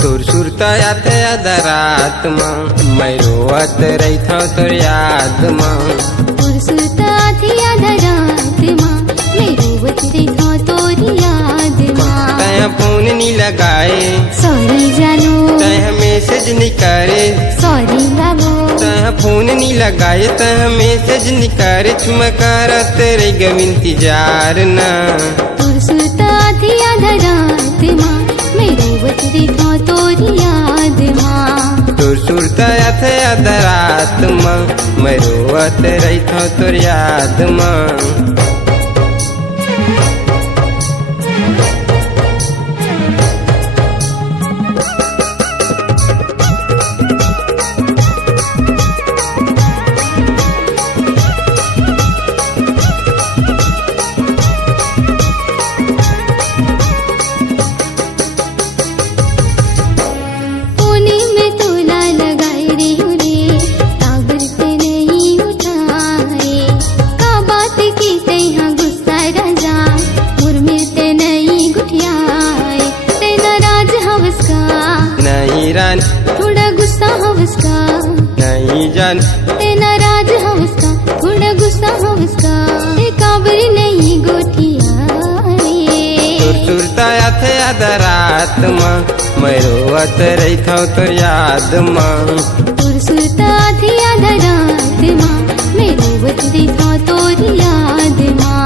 तोर सुरता आते अधरात माँ मैं रोवत रही था तोर याद माँ। तोर सुरता थी अधरात माँ मैं रोवत रही था तोर याद माँ। तय फोन नहीं लगाए सॉरी जानू, तय मैसेज नहीं करे सॉरी बाबू, तय फोन नहीं लगाए तय मैसेज नहीं करे तुम करत रही गो इंतजार ना। तोर सुरता थी अधरात माँ मैं रोवत रही था तोर याद माँ। तोर सुरता आते अधरात माँ मैं रोवत रही था तोर याद माँ। थोड़ा गुस्सा हवस का नहीं जान ते नाराज हवस का, थोड़ा गुस्सा हवस का ते काबरी नहीं गोठिया तोर सुरता आते अधरात माँ मैं रोवत रही था तोर याद माँ। तोर सुरता थी अधरात माँ मैं रोवत रही था तोर याद माँ।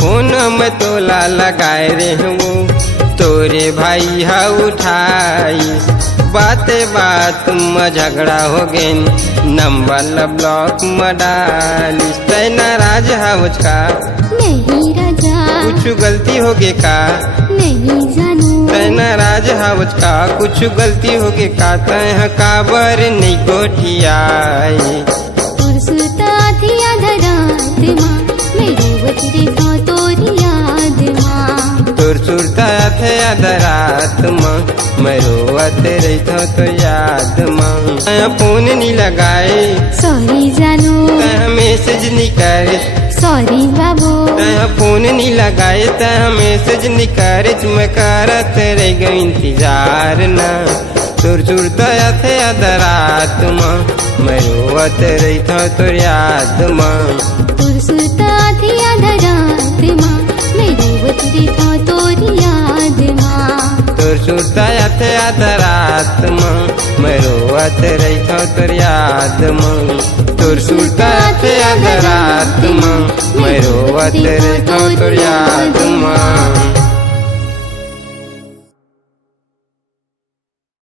फोन में तोला लगाए रे वो तोरे भाई हा उठाईस बाते बात में झगड़ा हो गए नंबर ब्लॉक में डालिस तय नाराज हाउच का नहीं राजा, कुछ गलती हो गे का नहीं जानू, तय नाराज हाउच का कुछ गलती हो गे का तय काबर नहीं गोठियाई। तोर सुरता थी अधरात माँ मैं रोवत रही था तोर याद माँ। तोर सुरता थे अधरात माँ मैं रोवत रही था तो याद माँ। फोन नहीं लगाए सॉरी जानू, मैसेज नहीं करे सॉरी बाबू, फोन नहीं लगाए मैसेज नहीं करे तुम करत रह गई इंतजार ना। तोर सुरता थे अधरात माँ मैं रोवत रही था तो याद माँ। तोर सुरता थी अधरात माँ मैं रोवत रही था तोर याद माँ। तोर सुरता थे अधरात माँ मैं रोवत रही था तो याद माँ। तोर सुरता थे अधरात माँ मैं रोवत रही था तो याद माँ।